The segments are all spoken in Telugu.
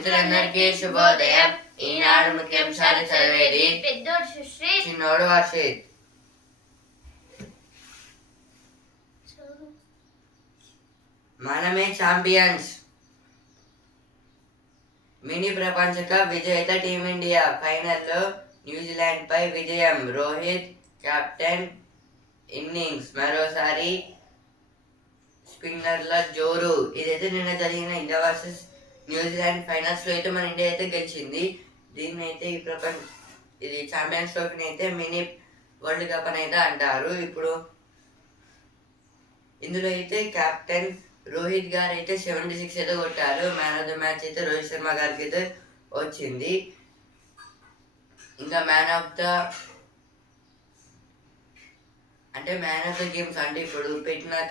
మిత్రులందరికీ శుభోదయం. ఈనాడు ముఖ్యాంశాలు చదివేది పెద్దోడు సుశ్రీ, చిన్నోడు వర్షిత్. మనమే ఛాంపియన్స్. మినీ ప్రపంచ కప్ విజేత టీమిండియా ఫైనల్లో న్యూజిలాండ్ పై విజయం. రోహిత్ కెప్టెన్ ఇన్నింగ్స్ మరోసారి స్పిన్నర్ల జోరు. ఇదైతే నిన్న జరిగిన ఇండియా వర్సెస్ న్యూజిలాండ్ ఫైనల్స్ లో అయితే మన ఇండియా అయితే గెలిచింది. దీన్ని అయితే ఇది ఛాంపియన్స్ ట్రోఫీని అయితే మినీ వరల్డ్ కప్ అని అయితే అంటారు. ఇప్పుడు ఇందులో అయితే కెప్టెన్ రోహిత్ గారు అయితే 76 అయితే కొట్టారు. మ్యాన్ ఆఫ్ ద మ్యాచ్ అయితే రోహిత్ శర్మ గారికి అయితే వచ్చింది. ఇంకా మ్యాన్ ఆఫ్ ద గేమ్స్ అంటే ఇప్పుడు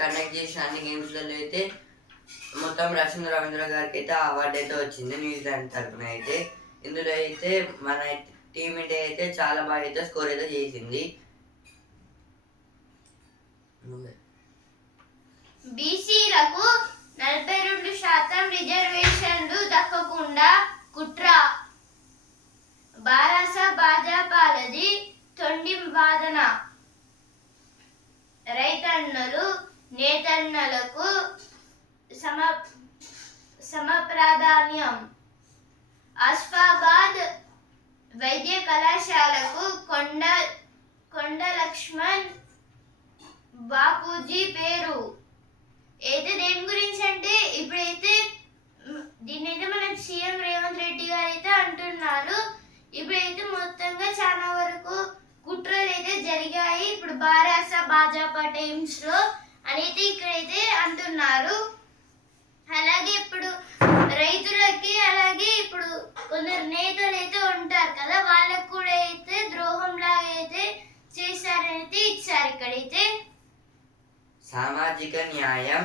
కండక్ట్ చేసిన అన్ని గేమ్స్లలో అయితే మొత్తం రవీంద్ర గారికి అయితే అవార్డు అయితే వచ్చింది న్యూజిలాండ్ తరఫున అయితే. ఇందులో అయితే మన టీమిండియా అయితే చాలా బాగా అయితే స్కోర్ అయితే చేసింది. బీసీలకు 42% రిజర్వేషన్లు దక్కకుండా కుట్ర. బారాస భాజపాలది తొండి వాదన. రైతన్నలు నేతన్నలకు సమప్రాధాన్యం. ఆసిఫాబాద్ వైద్య కళాశాలకు కొండ లక్ష్మణ్ బాపూజీ పేరు. అయితే దేని గురించి అంటే ఇప్పుడైతే దీన్నైతే మన సీఎం రేవంత్ రెడ్డి గారు అయితే అంటున్నారు. ఇప్పుడైతే మొత్తంగా చాలా వరకు కుట్రలు అయితే జరిగాయి ఇప్పుడు బారాస భాజపా టైమ్స్ లో అనేది ఇక్కడైతే అంటున్నారు. అలాగే ఇప్పుడు రైతులకి అలాగే ఇప్పుడు కొందరు నేతలు అయితే ఉంటారు కదా, వాళ్ళకు కూడా అయితే ద్రోహం లాగా అయితే చేశారైతే ఇచ్చారు. ఇక్కడైతే సామాజిక న్యాయం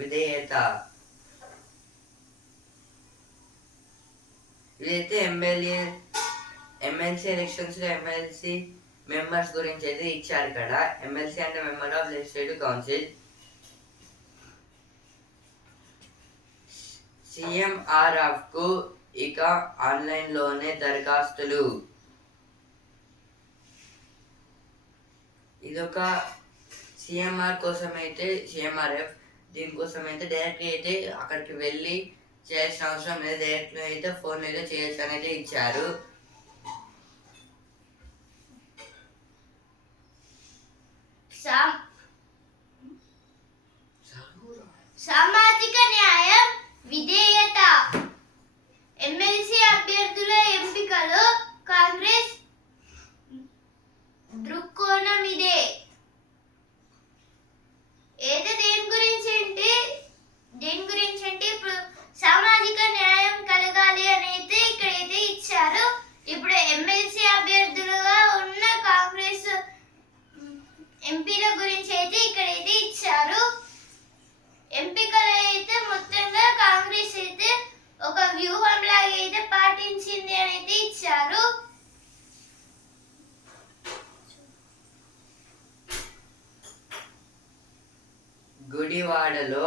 విధేయత. ఇదైతే ఎమ్మెల్సీ ఎలక్షన్స్ లో ఎమ్మెల్సీ మెంబర్స్ గురించి అయితే ఇచ్చారు ఇక్కడ. ఎమ్మెల్సీ అంటే member of legislative council. CMRF కు ఇక ఆన్లైన్ లోనే దరఖాస్తులు. ఇదొక సిఎంఆర్ఎఫ్ దీనికోసం అయితే డైరెక్ట్ అయితే అక్కడికి వెళ్ళి చేయాల్సిన అవసరం లేదు. డైరెక్ట్ అయితే ఫోన్ అయితే చేయొచ్చు అనేది ఇచ్చారు. సామాజిక న్యాయం విధేయత. ఎమ్మెల్సీ అభ్యర్థుల ఎంపికలో కాంగ్రెస్ దృక్కోణం ఇదే. అయితే దేని గురించి అంటే ఇప్పుడు సామాజిక న్యాయం కలగాలి అని అయితే ఇక్కడైతే ఇచ్చారు. ఇప్పుడు ఎమ్మెల్సీ అభ్యర్థులుగా ఉన్న కాంగ్రెస్ ఎంపీల గురించి అయితే ఇక్కడైతే ఇచ్చారు. ఎంపికలు అయితే మొత్తంగా కాంగ్రెస్ అయితే ఒక వ్యూహం లాగా అయితే పాటించింది అని అయితే ఇచ్చారు. గుడివాడలో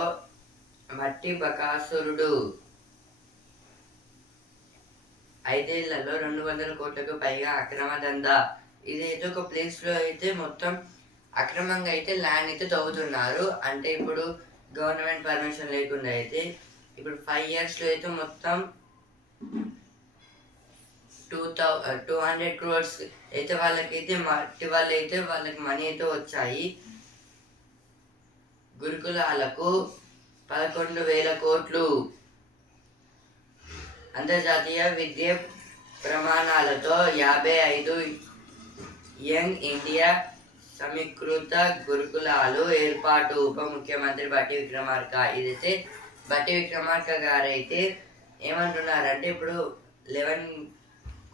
మట్టి బకాసురుడు. 5 ఏళ్లలో 200 కోట్లకు పైగా అక్రమ దందా. ఇదైతే ఒక ప్లేస్ లో అయితే మొత్తం అక్రమంగా అయితే ల్యాండ్ అయితే తవ్వుతున్నారు. అంటే ఇప్పుడు గవర్నమెంట్ పర్మిషన్ లేకుండా అయితే ఇప్పుడు 5 years లో అయితే మొత్తం 200 crores అయితే వాళ్ళకైతే మట్టి వాళ్ళకి మనీ అయితే వచ్చాయి. గురుకులాలకు 11,000 కోట్లు. అంతర్జాతీయ విద్య ప్రమాణాలతో 55 యంగ్ ఇండియా సమీకృత గురుకులాలు ఏర్పాటు. ఉప ముఖ్యమంత్రి బట్టి విక్రమార్క. ఇదైతే బట్టి విక్రమార్క గారు అయితే ఏమంటున్నారంటే ఇప్పుడు 11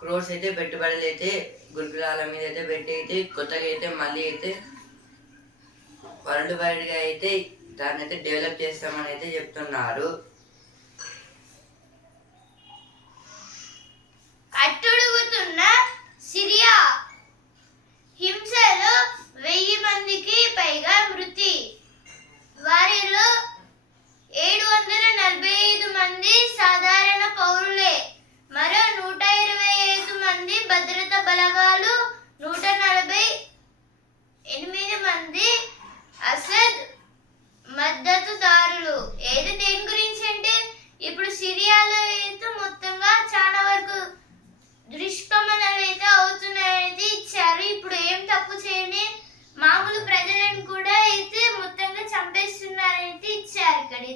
crores అయితే పెట్టుబడులు అయితే గురుకులాల మీద అయితే పెట్టి అయితే కొత్తగా అయితే మళ్ళీ అయితే వరల్డ్ వైడ్ గా అయితే దాన్ని అయితే డెవలప్ చేస్తామని అయితే చెప్తున్నారు. అట్టుడుగుతున్న సిరియా హింసలో 1000 మందికి పైగా మృతి. వారిలో 740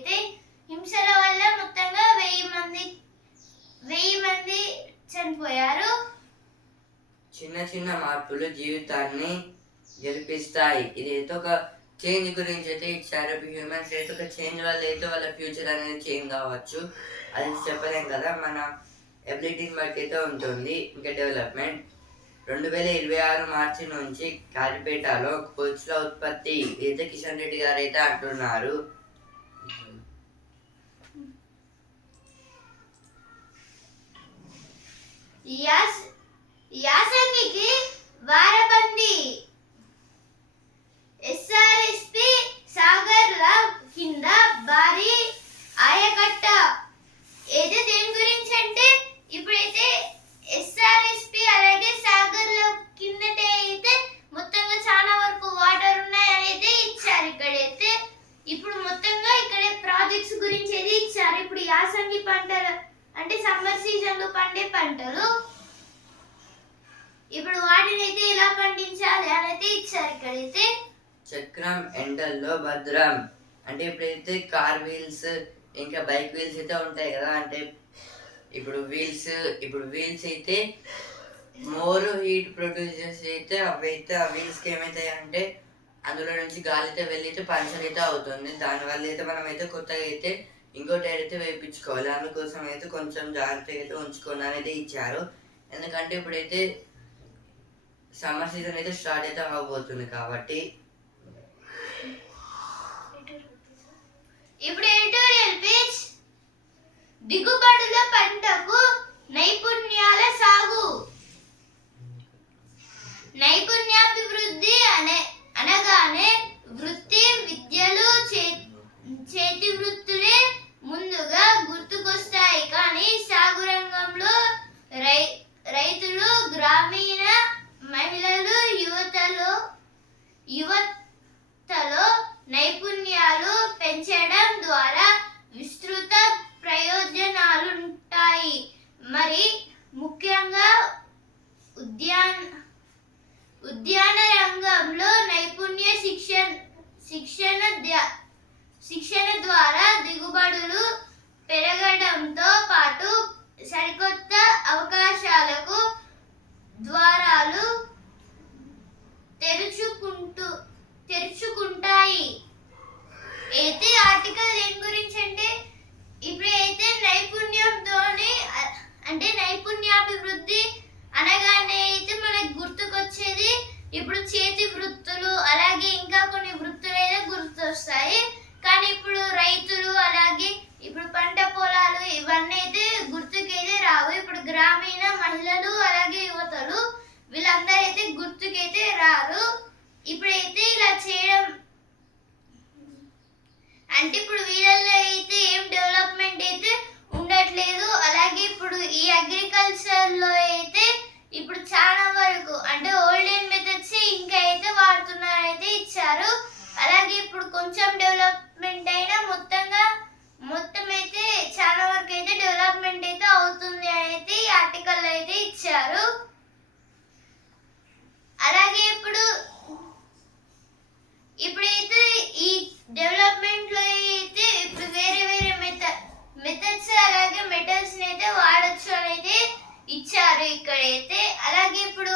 ఇప్పుడైతే హింసల వల్ల మొత్తంగా 1000 మంది చనిపోయారు. చిన్న చిన్న మార్పులు జీవితాన్ని గెలిపిస్తాయి. ఇది అయితే ఒక చేంజ్ గురించి అయితే ఇచ్చారు. హ్యూమన్స్ అయితే ఒక చేంజ్ వల్ల అయితే వాళ్ళ ఫ్యూచర్ అనేది చేంజ్ కావచ్చు. అది చెప్పలేం కదా, మన ఎబిలిటీని బట్టి అయితే ఉంటుంది. ఇంకా డెవలప్మెంట్ 2026 మార్చి నుంచి కాలిపేటలో కోచ్ల ఉత్పత్తి అయితే కిషన్ రెడ్డి గారు అయితే అంటున్నారు. యాసంగికి వారబంది. ఎస్ఆర్ఎస్పి సాగర్ల కింద భారీ ఆయకట్ట. ఏదో దేని గురించి అంటే ఇప్పుడైతే ఎస్ఆర్ఎస్పి అలాగే సాగర్ల కిందటే అయితే మొత్తంగా చాలా వరకు వాటర్ ఉన్నాయని అయితే ఇచ్చారు. ఇక్కడైతే ఇప్పుడు మొత్తంగా ఇక్కడ ప్రాజెక్ట్స్ గురించి అయితే ఇచ్చారు. ఇప్పుడు యాసంగి పంటలు అంటే సమ్మర్ సీజన్ లో పండే పంటలు ఇప్పుడు వాటిని అయితే ఎలా పండించాలి అని అయితే ఇచ్చారు. ఇక్కడైతే చక్రం ఎండల్లో భద్రం అంటే ఇప్పుడైతే కార్ వీల్స్ ఇంకా బైక్ వీల్స్ అయితే ఉంటాయి కదా, అంటే ఇప్పుడు వీల్స్ అయితే మోర్ హీట్ ప్రొడ్యూస్ చేసి అయితే అవైతే ఆ వీల్స్కి ఏమవుతాయి అంటే అందులో నుంచి గాలి అయితే వెళ్ళి అయితే పంచర్ అయితే అవుతుంది. దానివల్ల అయితే మనం అయితే కొత్తగా అయితే ఇంకో టైర్ అయితే వేయించుకోవాలి. అందుకోసం అయితే కొంచెం జాగ్రత్తగా అయితే ఉంచుకోండి అనేది ఇచ్చారు. ఎందుకంటే ఇప్పుడైతే సమ్మర్ సీజన్ అయితే స్టార్ట్ అయితే అవ్వబోతుంది కాబట్టి. ఇప్పుడు ఎడిటోరియల్ పేజ్. దిగుబడుల పంటకు నైపుణ్యాల సాగు. నైపుణ్యాభివృద్ధి అనగానే వృత్తి విద్యలు చేతి వృత్తులే ముందుగా గుర్తుకొస్తాయి. కానీ సాగు రంగంలో రైతులు, గ్రామీణ మహిళలు, యువతలో నైపుణ్యాలు పెంచడం ద్వారా విస్తృత ప్రయోజనాలుంటాయి. మరి ముఖ్యంగా ఉద్యాన రంగంలో నైపుణ్య శిక్షణ ద్వారా దిగుబడులు పెరగడంతో పాటు సరికొత్త అవకాశాలకు ద్వారాలు తెరుచుకుంటాయి. అయితే ఆర్టికల్ దేని గురించి అంటే ఇప్పుడైతే నైపుణ్యంతోని అంటే నైపుణ్యాభివృద్ధి అనగానే అయితే మనకు గుర్తుకొచ్చేది ఇప్పుడు చేతి వృత్తులు అలాగే ఇంకా కొన్ని వృత్తులు అయితే గుర్తొస్తాయి. కానీ ఇప్పుడు రైతులు అలాగే ఇప్పుడు పంట పొలాలు ఇవన్నీ అయితే గుర్తుకైతే రావు. ఇప్పుడు గ్రామీణ మహిళలు అలాగే యువతలు వీళ్ళందరూ అయితే గుర్తుకైతే రారు. ఇప్పుడైతే ఇలా చేయడం అంటే ఇప్పుడు వీళ్ళల్లో అయితే ఏం డెవలప్మెంట్ అయితే ఉండట్లేదు. అలాగే ఇప్పుడు ఈ అగ్రికల్చర్ లో అయితే ఇప్పుడు చాలా వరకు అంటే ఓల్డెన్ మెథడ్స్ ఇంకా అయితే వాడుతున్నారైతే ఇచ్చారు. అలాగే ఇప్పుడు కొంచెం డెవలప్మెంట్ అయినా మొత్తం అయితే చాలా వరకు అయితే డెవలప్మెంట్ అయితే అవుతుంది అని అయితే ఈ ఆర్టికల్ అయితే ఇచ్చారు. అలాగే ఇప్పుడైతే ఈ డెవలప్మెంట్ లో అయితే ఇప్పుడు వేరే మెథడ్స్ అలాగే మెటల్స్ అయితే వాడచ్చు అని అయితే ఇచ్చారు ఇక్కడైతే. అలాగే ఇప్పుడు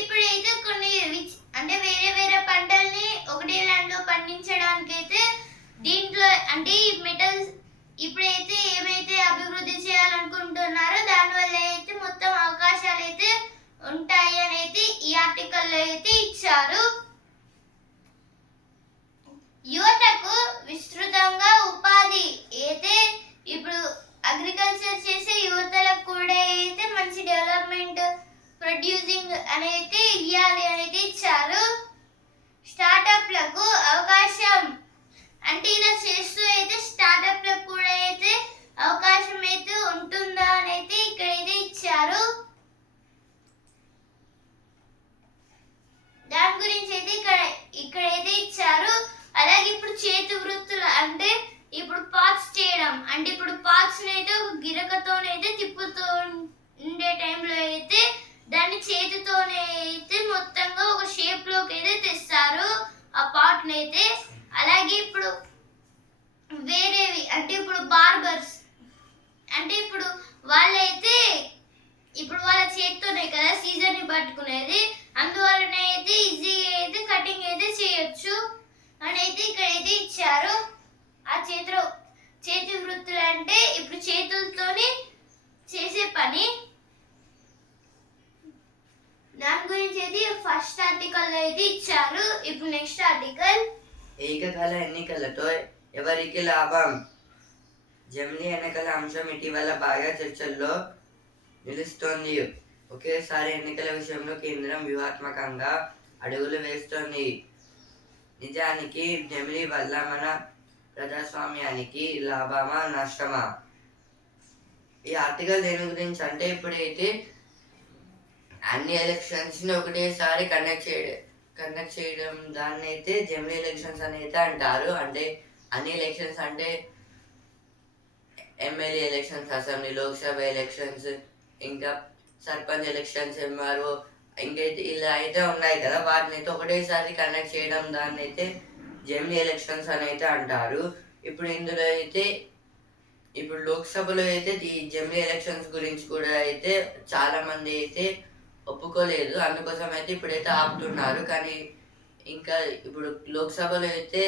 ఇప్పుడైతే కొన్ని అంటే వేరే పంటల్ని ఒకటే ల్యాండ్ లో పండించడానికి అయితే దీంట్లో అంటే ఈ మెటల్స్ ఇప్పుడైతే ఏమైతే అభివృద్ధి చేయాలనుకుంటున్నారో దానివల్ల అయితే మొత్తం అవకాశాలు అయితే ఉంటాయి అని అయితే ఈ ఆర్టికల్లో అయితే ఇచ్చారు. యువతకు విస్తృతంగా ఉపాధి అయితే ఇప్పుడు అగ్రికల్చర్ చేసే యువతలకు కూడా అయితే మంచి డెవలప్మెంట్ ప్రొడ్యూసింగ్ అనేది ఇవ్వాలి అనేది ఇచ్చారు. స్టార్టప్లకు అవకాశం అంటే ఇలా చేస్తూ అయితే స్టార్టప్లకు కూడా అయితే అవకాశం అయితే ఉంటుందా అని అయితే ఇక్కడైతే ఇచ్చారు. దాని గురించి అయితే ఇక్కడైతే ఇచ్చారు. అలాగే ఇప్పుడు చేతి వృత్తులు అంటే ఇప్పుడు పార్ట్స్ చేయడం అంటే ఇప్పుడు పార్ట్స్ అయితే ఒక గిరకతోనైతే తిప్పుతూ ఉండే టైంలో అయితే దాన్ని చేతితోనే అయితే మొత్తంగా ఒక షేప్ లోకి అయితే అలాగే ఇప్పుడు వేరేవి అంటే ఇప్పుడు బార్బర్స్ అంటే ఇప్పుడు వాళ్ళైతే ఇప్పుడు వాళ్ళ చేతితోనే కదా సీజర్ ని పట్టుకునేది, అందువలన అయితే ఈజీగా అయితే కటింగ్ అయితే చేయొచ్చు అని అయితే ఇక్కడైతే ఇచ్చారు. ఆ చేతి వృత్తులు అంటే ఇప్పుడు చేతులతోని చేసే పని, దాని గురించి అయితే ఫస్ట్ ఆర్టికల్ అయితే ఇచ్చారు. ఇప్పుడు నెక్స్ట్ ఆర్టికల్ ఏకకాల ఎన్నికలతో ఎవరికి లాభం? జమిలీ ఎన్నికల అంశం ఇటీవల బాగా చర్చల్లో నిలుస్తోంది. ఒకేసారి ఎన్నికల విషయంలో కేంద్రం వ్యూహాత్మకంగా అడుగులు వేస్తోంది. నిజానికి జమిలీ వల్ల మన ప్రజాస్వామ్యానికి లాభమా నష్టమా? ఈ ఆర్టికల్ దేని గురించి అంటే ఇప్పుడైతే అన్ని ఎలక్షన్స్ని ఒకటేసారి కండక్ట్ చేయడం దాన్ని అయితే జమిలీ ఎలక్షన్స్ అని అయితే అంటారు. అంటే అన్ని ఎలక్షన్స్ అంటే MLA elections, assembly, Lok Sabha elections, ఇంకా సర్పంచ్ ఎలక్షన్స్, ఎంఆర్ఓ, ఇంకైతే ఇలా అయితే ఉన్నాయి కదా, వాటిని అయితే ఒకటేసారి కండక్ట్ చేయడం దాన్ని అయితే జమిలీ ఎలక్షన్స్ అని అయితే అంటారు. ఇప్పుడు ఇందులో అయితే ఇప్పుడు లోక్సభలో అయితే ఈ జమిలీ ఎలక్షన్స్ గురించి కూడా అయితే చాలా మంది అయితే ఒప్పుకోలేదు, అందుకోసం అయితే ఇప్పుడైతే ఆపుతున్నారు. కానీ ఇంకా ఇప్పుడు లోక్సభలో అయితే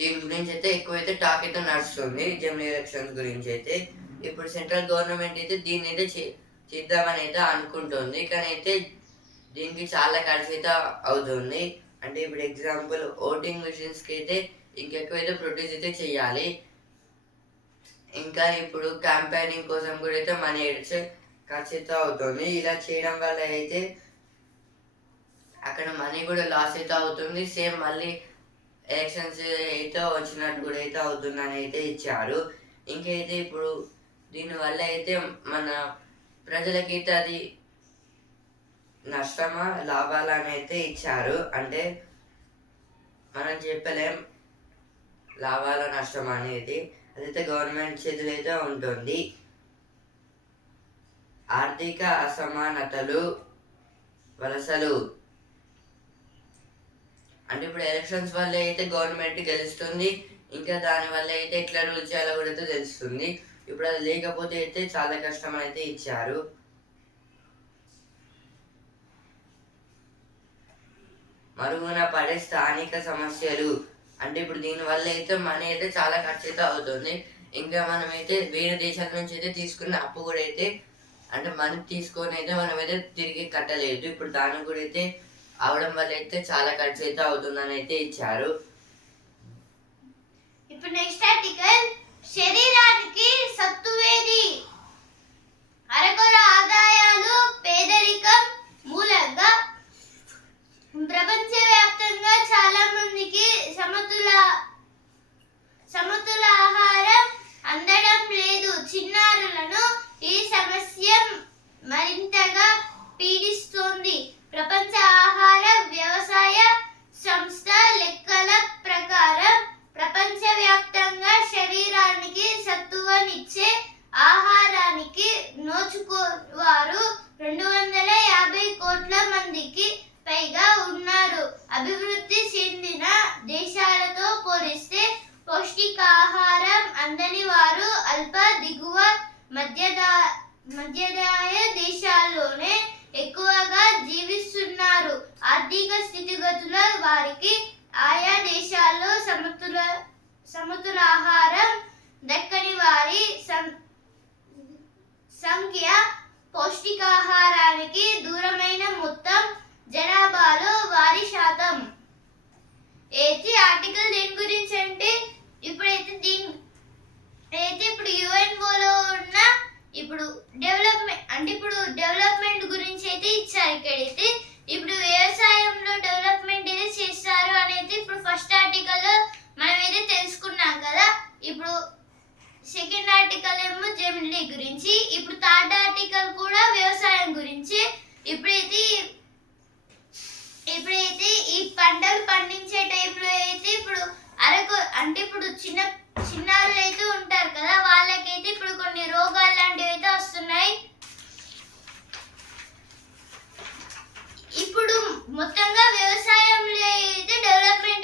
దీని గురించి అయితే ఎక్కువైతే టాక్ అయితే నడుస్తుంది జమిలీ ఎలక్షన్స్ గురించి అయితే. ఇప్పుడు సెంట్రల్ గవర్నమెంట్ అయితే దీన్ని అయితే చేద్దామని అయితే అనుకుంటుంది, కానీ అయితే దీనికి చాలా ఖర్చు అయితే అవుతుంది. అంటే ఇప్పుడు ఎగ్జాంపుల్ ఓటింగ్ మిషన్స్కి అయితే ఇంకెక్కువైతే ప్రొడ్యూస్ అయితే చేయాలి. ఇంకా ఇప్పుడు క్యాంపెయినింగ్ కోసం కూడా అయితే మనీ అయితే ఖర్చు అయితే అవుతుంది. ఇలా చేయడం వల్ల అయితే అక్కడ మనీ కూడా లాస్ అయితే అవుతుంది. సేమ్ మళ్ళీ ఎలక్షన్స్ అయితే వచ్చినట్టు కూడా అయితే అవుతుందని అయితే ఇచ్చారు. ఇంకైతే ఇప్పుడు దీనివల్ల అయితే మన ప్రజలకైతే అది నష్టమా లాభాలు అని అయితే ఇచ్చారు. అంటే మనం చెప్పలేం లాభాల నష్టం అనేది, అదైతే గవర్నమెంట్ చేతులు అయితే ఉంటుంది. ఆర్థిక అసమానతలు, వలసలు అంటే ఇప్పుడు ఎలక్షన్స్ వల్ల అయితే గవర్నమెంట్ గెలుస్తుంది, ఇంకా దానివల్ల అయితే ఎట్లా రూల్ చేయాలో కూడా అయితే తెలుస్తుంది. ఇప్పుడు అది లేకపోతే అయితే చాలా కష్టం అయితే ఇచ్చారు. మరుగున పడే స్థానిక సమస్యలు అంటే ఇప్పుడు దీనివల్ల అయితే మనీ అయితే చాలా ఖర్చు అయితే అవుతుంది. ఇంకా మనమైతే వేరే దేశాల నుంచి అయితే తీసుకున్న అప్పు కూడా అయితే అంటే మనీ తీసుకొని అయితే మనమైతే తిరిగి కట్టలేదు. ఇప్పుడు దానికి కూడా అయితే అవడం వల్ల అయితే చాలా ఖర్చు అయితే అవుతుందని అయితే ఇచ్చారు. ఇప్పుడు నెక్స్ట్ ఆర్టికల్ శరీరానికి సత్తువేది? అరకొర ఆదాయాలు, పేదరికం మూలంగా ప్రపంచవ్యాప్తంగా చాలా మందికి సమతుల ఆహారం అందడం లేదు. చిన్నారులను ఈ సమస్య మరింతగా పీడిస్తోంది. ప్రపంచ ఆహార వ్యవసాయ సంస్థ లెక్కల ప్రకారం ప్రపంచవ్యాప్తంగా శరీరానికి సత్తువనిచ్చే ఆహారానికి నోచుకోవారు 250 కోట్ల మందికి పైగా ఉన్నారు. అభివృద్ధి చెందిన దేశాలతో పోలిస్తే పౌష్టికాహారం అందని వారు అల్ప దిగువ మధ్యదాయ దేశాల్లోనే ఎక్కువగా జీవిస్తున్నారు. ఆర్థిక స్థితిగతుల వారికి ఆయా దేశాల్లో సమతుల ఆహారం దక్కని వారి సంఖ్య పౌష్టికాహారానికి దూరమైన మొత్తం జనాభాలో వారి శాతం. అయితే ఆర్టికల్ దేని గురించి అంటే ఇప్పుడైతే ఇప్పుడు యుఎన్ఓలో ఉన్న ఇప్పుడు డెవలప్మెంట్ గురించి అయితే ఇచ్చారు. ఇక్కడైతే ఇప్పుడు వ్యవసాయంలో డెవలప్మెంట్ అయితే చేస్తారు అని అయితే ఇప్పుడు ఫస్ట్ ఆర్టికల్లో మనం అయితే తెలుసుకున్నాం కదా. ఇప్పుడు సెకండ్ ఆర్టికల్ ఏమో జమిలీ గురించి, ఇప్పుడు థర్డ్ ఆర్టికల్ కూడా వ్యవసాయం గురించి. ఇప్పుడైతే ఈ పంటలు పండించే టైంలో అయితే ఇప్పుడు ఇప్పుడు చిన్నారులు అయితే ఉంటారు కదా, వాళ్ళకైతే ఇప్పుడు కొన్ని రోగాలు లాంటివి అయితే వస్తున్నాయి. ఇప్పుడు మొత్తంగా వ్యవసాయంలో అయితే డెవలప్మెంట్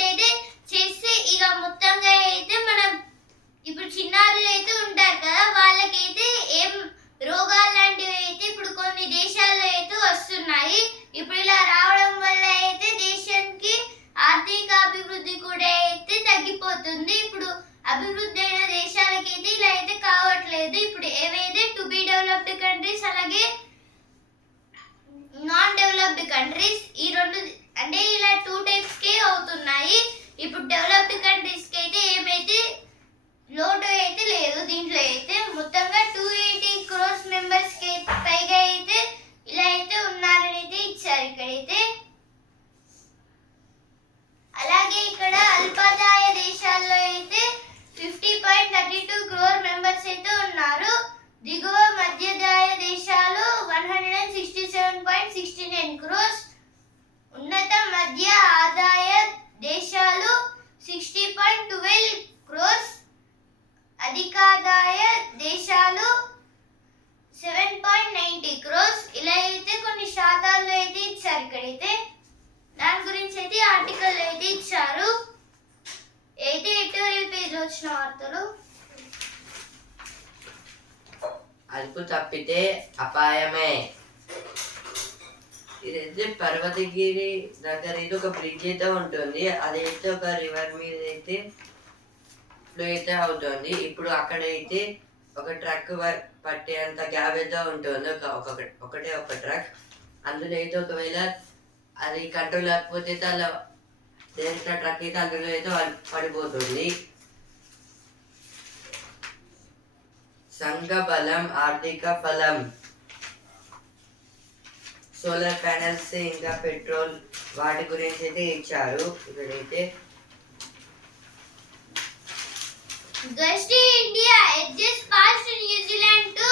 మధ్య ఆదాయ దేశాలు 60.12 క్రోర్స్, అధికాదాయ దేశాలు 7.90 క్రోర్స్. ఇలా అయితే కొన్ని శాతాల్లో అయితే ఇచ్చారు. ఇక్కడైతే దాని గురించి అయితే ఆర్టికల్ అయితే ఇచ్చారు. అయితే ఎడిటోరియల్ పేజ్ వచ్చిన వార్తలు. అదుపు తప్పితే అపాయమే. ఇదైతే పర్వతగిరి దగ్గర అయితే ఒక బ్రిడ్జ్ అయితే ఉంటుంది. అదైతే ఒక రివర్ మీద అయితే ఫ్లో అయితే అవుతుంది. ఇప్పుడు అక్కడైతే ఒక ట్రక్ పట్టేంత గ్యాప్ అయితే ఉంటుంది. ఒకటే ఒక ట్రక్. అందులో అయితే ఒకవేళ అది కంట్రోల్ లేకపోతే అలా డైరెక్ట్ ట్రక్ అయితే అందులో అయితే పడిపోతుంది. సంఘ బలం ఆర్థిక ఫలం. సోలార్ ప్యానెల్స్ ఇంకా పెట్రోల్ వాటి గురించి అయితే ఇచ్చారు. ఇక్కడైతే Gusty India edges past New Zealand to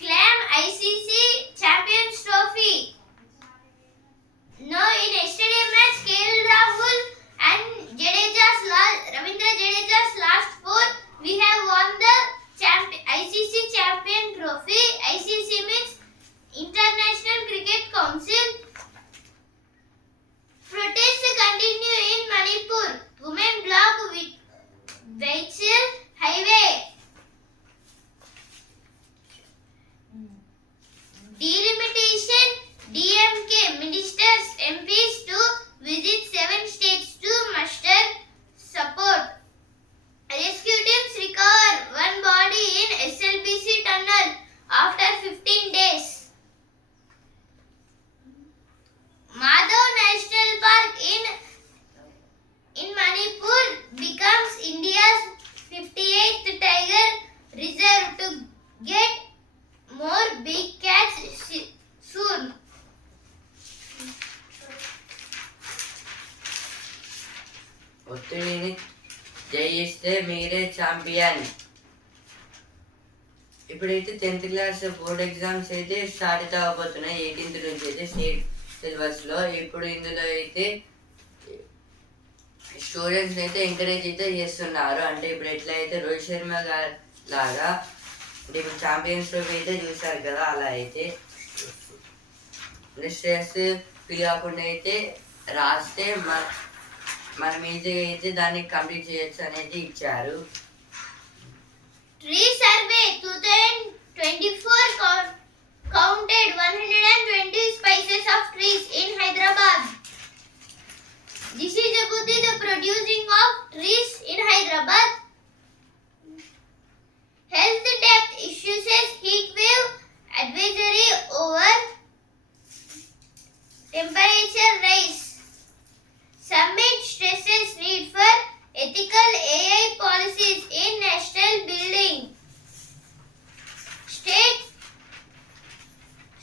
claim ICC Champions Trophy. No, in yesterday match, KL Rahul and Ravindra Jadeja's last four, we have won the ICC Champion Trophy. ICC means International Cricket Council. Protests continue in Manipur. Women block Vaichal Highway. Delimitation. DMK ministers MPs to visit 7 states to muster support. Rescue teams recover one body in SLBC tunnel after 15 days. Madhav National Park in Manipur becomes India's 58th tiger reserve to get more big cats soon. ఒత్తిడిని జయిస్తే మీరే ఛాంపియన్. ఇప్పుడైతే 10th క్లాస్ బోర్డ్ ఎగ్జామ్స్ అయితే స్టార్ట్ అయితే అవ్వబోతున్నాయి. 18th నుంచి అయితే స్టేట్ సిలబస్లో. ఇప్పుడు ఇందులో అయితే స్టూడెంట్స్ అయితే ఎంకరేజ్ అయితే చేస్తున్నారు. అంటే ఇప్పుడు ఎట్లా అయితే రోహిత్ శర్మ గారు లాగా అంటే ఇప్పుడు ఛాంపియన్స్ ట్రోఫీ అయితే చూసారు కదా, అలా అయితే స్ట్రెస్ ఫీల్ కాకుండా అయితే రాస్తే మనం ఈజీగా అయితే దాన్ని కంప్లీట్ చేయొచ్చు అనేది ఇచ్చారు. Tree survey 2024 counted 120 species of trees in Hyderabad. This is about the producing of trees in Hyderabad. Health depth issues heat wave advisory over temperature rise. Summit stresses need for ethical AI policies in national building.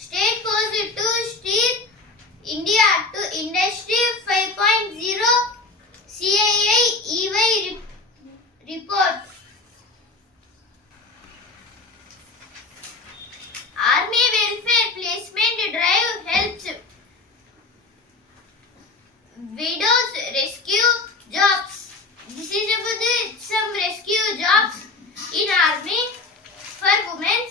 State posed to steer India to Industry 5.0 CII EY report. Army welfare placement drive helps widows rescue jobs. This is about some rescue jobs in army for women.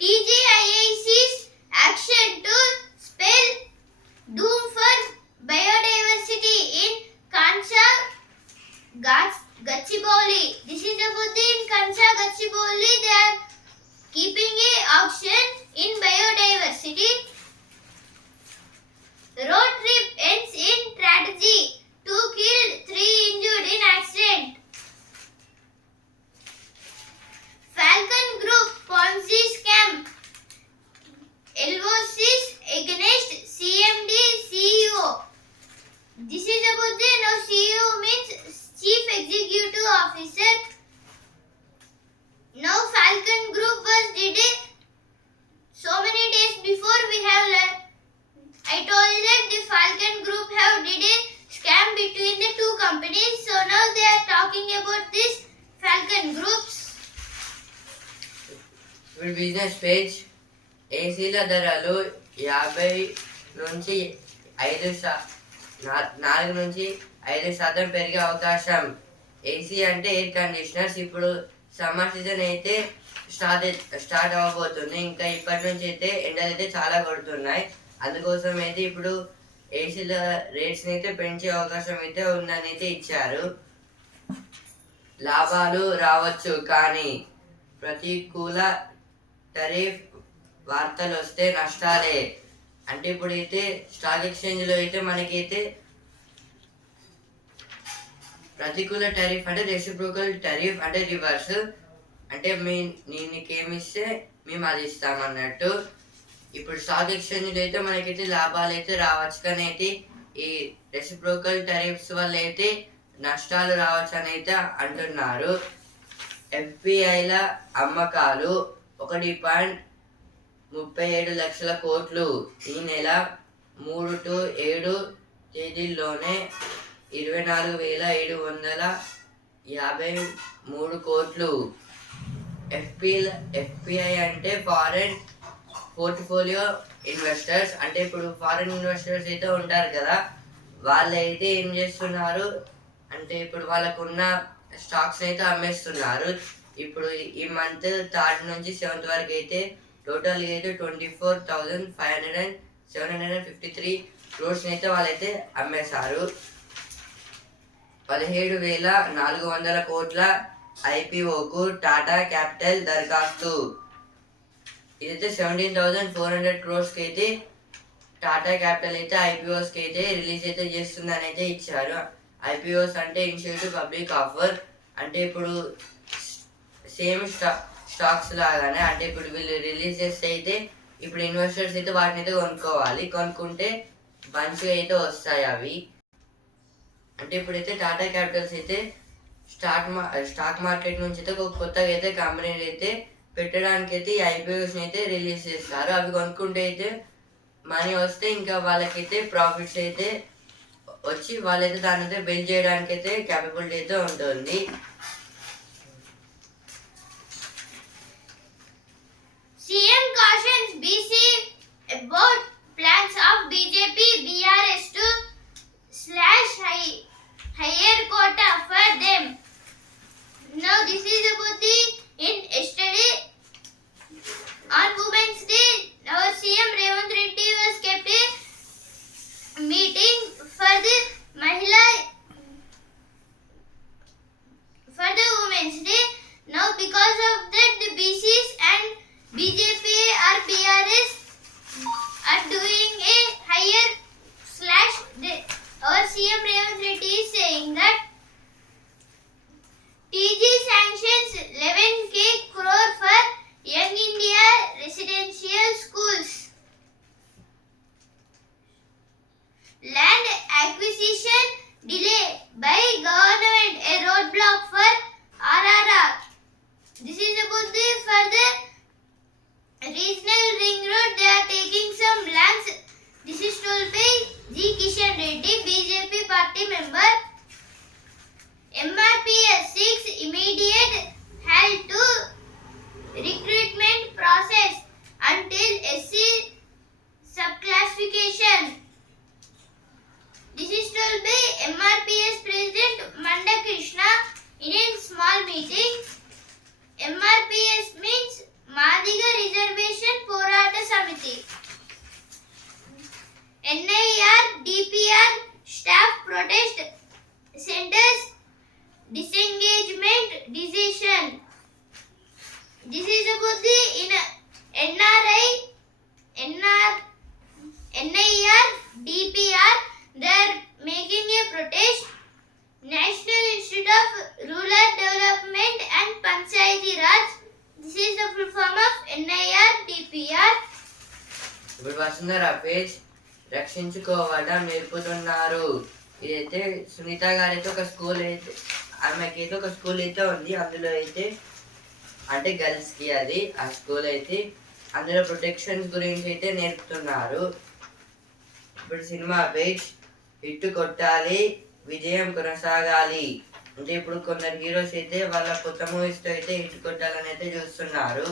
TGIAC's action to spell doom for biodiversity in Kansha Gachibowli. This is about in Kansha Gachibowli. They are keeping a auction in biodiversity. Road trip ends in tragedy. 2 killed, 3 injured in accident. Falcon Group Ponzi scam. LOCs against CMD CEO. This is about the now CEO means Chief Executive Officer. Now Falcon Group was did it so many days before we have learned. I told that the Falcon Group have did a scam between the two companies. So now they are talking about this Falcon Groups. ఇప్పుడు బిజినెస్ పేజ్ ఏసీల ధరలు 50 నుంచి 4 నుంచి 5% పెరిగే అవకాశం. ఏసీ అంటే ఎయిర్ కండిషనర్స్. ఇప్పుడు సమ్మర్ సీజన్ అయితే స్టార్ట్ అవ్వబోతుంది. ఇంకా ఇప్పటి నుంచి అయితే ఎండలు అయితే చాలా కొడుతున్నాయి. అందుకోసం అయితే ఇప్పుడు ఏసీల రేట్స్ని అయితే పెంచే అవకాశం అయితే ఉందని అయితే ఇచ్చారు. లాభాలు రావచ్చు కానీ ప్రతికూల టరీఫ్ వార్తలు వస్తే నష్టాలే. అంటే ఇప్పుడైతే స్టాక్ ఎక్స్చేంజ్లో అయితే మనకైతే ప్రతికూల టరీఫ్ అంటే రెసిప్రోకల్ టరీఫ్ అంటే రివర్స్. అంటే నీకేమిస్తే మేము అది ఇస్తామన్నట్టు. ఇప్పుడు స్టాక్ ఎక్స్చేంజ్లో అయితే మనకైతే లాభాలు అయితే రావచ్చు కానీ అయితే ఈ రెసిప్రోకల్ టరీఫ్స్ వల్ల అయితే నష్టాలు రావచ్చు అని అయితే అంటున్నారు. ఎఫ్పిఐల అమ్మకాలు 1.37 లక్షల కోట్లు. ఈ నెల 3 to 7 తేదీల్లోనే 24,753 కోట్లు. ఎఫ్పిఐ అంటే ఫారెన్ పోర్ట్ఫోలియో ఇన్వెస్టర్స్. అంటే ఇప్పుడు ఫారెన్ ఇన్వెస్టర్స్ అయితే ఉంటారు కదా, వాళ్ళైతే ఏం చేస్తున్నారు అంటే ఇప్పుడు వాళ్ళకున్న స్టాక్స్ అయితే అమ్మేస్తున్నారు. ఇప్పుడు ఈ మంత్ 3rd నుంచి 7th వరకు అయితే టోటల్ అయితే 24,753 క్రోర్స్ అయితే వాళ్ళైతే అమ్మేశారు. 17,400 కోట్ల ఐపీఓకు టాటా క్యాపిటల్ దరఖాస్తు. ఇదైతే 17,400 క్రోర్స్కి అయితే టాటా క్యాపిటల్ అయితే ఐపీఓస్కి అయితే రిలీజ్ అయితే చేస్తుందని అయితే ఇచ్చారు. ఐపీఓస్ అంటే ఇనిషియేటివ్ పబ్లిక్ ఆఫర్. అంటే ఇప్పుడు సేమ్ స్టాక్స్ లాగానే, అంటే ఇప్పుడు వీళ్ళు రిలీజ్ చేస్తే అయితే ఇప్పుడు ఇన్వెస్టర్స్ అయితే వాటిని అయితే కొనుక్కోవాలి. కొనుక్కుంటే మంచిగా అయితే వస్తాయి అవి. అంటే ఇప్పుడైతే టాటా క్యాపిటల్స్ అయితే స్టాక్ మార్కెట్ నుంచి అయితే కొత్తగా అయితే కంపెనీలు అయితే పెట్టడానికి అయితే ఈ ఐపీఓస్ని అయితే రిలీజ్ చేస్తారు. అవి కొనుక్కుంటే అయితే మనీ వస్తే ఇంకా వాళ్ళకైతే ప్రాఫిట్స్ అయితే వచ్చి వాళ్ళైతే దాని అయితే బిల్డ్ చేయడానికి అయితే క్యాపబిలిటీ అయితే ఉంటుంది. CM cautions BC about plans of BJP BRS to slash higher quota for them. Now this is about the in yesterday on Women's Day. Our CM Revant Reddy was kept a meeting for the Women's Day. Now because of that the BCs and BJP or BRS are doing a higher slash. Our CM Revant Reddy is saying that TG sanctions 11k crore for Young India residential schools. Land acquisition delay by government, a roadblock for RRR. This is about the further regional ring road. They are taking some lands. This is told by G. Kishan Reddy, BJP party member. MRPS 6 immediate halt to recruitment process until SC subclassification. This is told by MRPS President Manda Krishna in a small meeting. MRPS means Madiga Reservation Porata Samiti. NIR DPR staff protest centers disengagement decision. This is about the NIR DPR. They are making a protest. National Institute of Rural Development and Panchayati Raj. This is the full form of NIR DPR. ఇప్పుడు వసుంధర పేజ్ రక్షించుకోవడం నేర్పుతున్నారు. ఇదైతే సునీత గారైతే ఒక స్కూల్ అయితే ఆమెకైతే ఒక స్కూల్ అయితే ఉంది. అందులో అయితే అంటే గర్ల్స్కి అది ఆ స్కూల్ అయితే అందులో ప్రొటెక్షన్స్ గురించి అయితే నేర్పుతున్నారు. ఇప్పుడు సినిమా పేజ్ హిట్ కొట్టాలి, విజయం కొనసాగాలి. అంటే ఇప్పుడు కొందరు హీరోస్ అయితే వాళ్ళ కొత్త మూవీస్తో అయితే హిట్ కొట్టాలని అయితే చూస్తున్నారు.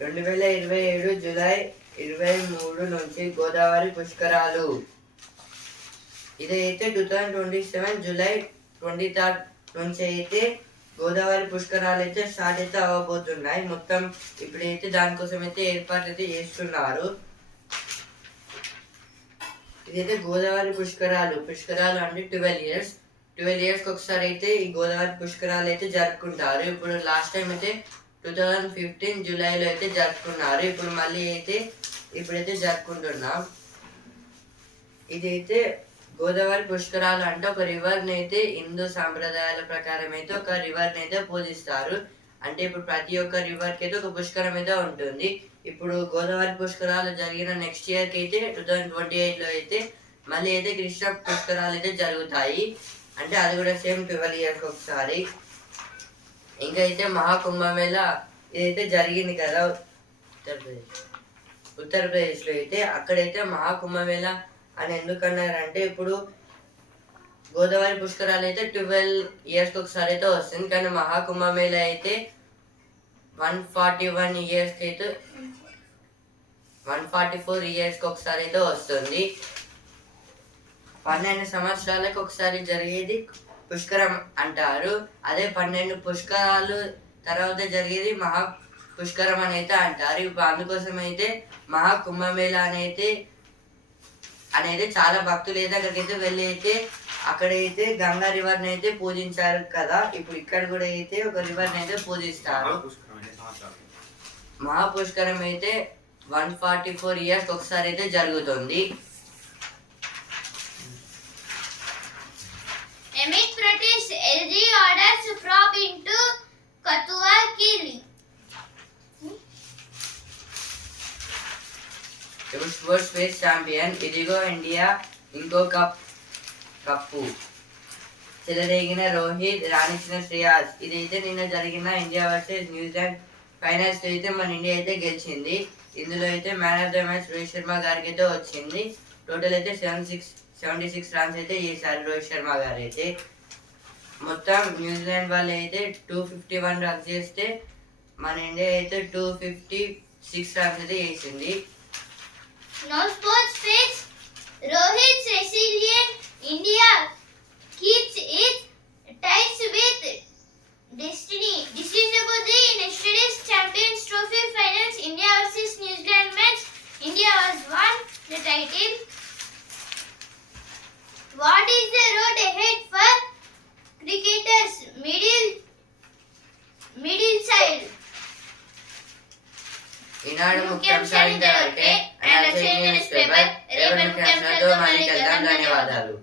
2027 జూలై 23 నుంచి గోదావరి పుష్కరాలు. ఇదైతే 2027 జూలై 23 నుంచి అయితే గోదావరి పుష్కరాలు అయితే స్టార్ట్ అయితే అవ్వబోతున్నాయి. మొత్తం ఇప్పుడైతే దానికోసం అయితే ఏర్పాట్లు అయితే చేస్తున్నారు. ఇదైతే గోదావరి పుష్కరాలు అంటే 12 ఇయర్స్కి ఒకసారి అయితే ఈ గోదావరి పుష్కరాలు అయితే జరుపుకుంటారు. ఇప్పుడు లాస్ట్ టైం అయితే 2015 జూలైలో అయితే జరుపుకున్నారు. ఇప్పుడు మళ్ళీ అయితే ఇప్పుడైతే జరుపుకుంటున్నాం. ఇదైతే గోదావరి పుష్కరాలు అంటే ఒక రివర్ని అయితే హిందూ సాంప్రదాయాల ప్రకారం అయితే ఒక రివర్ని అయితే పూజిస్తారు. అంటే ఇప్పుడు ప్రతి ఒక్క రివర్కి అయితే ఒక పుష్కరం అయితే ఉంటుంది. ఇప్పుడు గోదావరి పుష్కరాలు జరిగిన నెక్స్ట్ ఇయర్కి అయితే 2028లో అయితే మళ్ళీ అయితే కృష్ణ పుష్కరాలు అయితే జరుగుతాయి. అంటే అది కూడా సేమ్ 12 ఇయర్స్కి ఒకసారి. ఇంకా అయితే మహాకుంభమేళ ఇదైతే జరిగింది కదా ఉత్తరప్రదేశ్లో అయితే, అక్కడైతే మహాకుంభమేళ అని ఎందుకన్నారంటే ఇప్పుడు గోదావరి పుష్కరాలు అయితే 12 ఇయర్స్కి ఒకసారి అయితే వస్తుంది. కానీ మహాకుంభమేళ అయితే 141 ఇయర్స్కి అయితే 144 ఇయర్స్కి ఒకసారి అయితే వస్తుంది. 12 సంవత్సరాలకు ఒకసారి జరిగేది పుష్కరం అంటారు. అదే 12 పుష్కరాలు తర్వాత జరిగేది మహా పుష్కరం అని అయితే అంటారు. ఇప్పుడు అందుకోసం అయితే మహాకుంభమేళ అనేది చాలా భక్తులు అయితే అక్కడికైతే వెళ్ళి అయితే అక్కడైతే గంగా రివర్ని అయితే పూజించారు కదా. ఇప్పుడు ఇక్కడ కూడా అయితే ఒక రివర్ని అయితే పూజిస్తారు. మహాపుష్కరం అయితే 144 ఇయర్స్కి ఒకసారి అయితే జరుగుతుంది. Amid protests, LG orders prop into Kathua killing. ఇప్పుడు స్పోర్ట్స్ స్పేస్ ఛాంపియన్ ఇదిగో ఇండియా ఇంకో కప్పు చెలరేగిన రోహిత్ రాణించిన శ్రేయాస్. ఇదైతే నిన్న జరిగిన ఇండియా వర్సెస్ న్యూజిలాండ్ ఫైనల్స్ అయితే మన ఇండియా అయితే గెలిచింది. ఇందులో అయితే man of the match Rohit Sharma గారికి అయితే వచ్చింది. టోటల్ అయితే 76 రన్స్ అయితే చేశారు రోహిత్ శర్మ గారు అయితే. మొత్తం న్యూజిలాండ్ వాళ్ళు అయితే 251 రన్స్ చేస్తే మన ఇండియా అయితే 256 రన్స్ అయితే చేసింది. No sports page. Rohit's resilient India keeps its ties with destiny. This is about the yesterday's Champions Trophy finals. India versus New Zealand match. India has won the title. What is the road ahead for cricketers? Middle side. ఈనాడు ముఖ్యాంశాలు ఇంతవరకే. న్యూస్ పేపర్ రేపటి ముఖ్యాంశాలతో మళ్ళీ కలుద్దాం. ధన్యవాదాలు.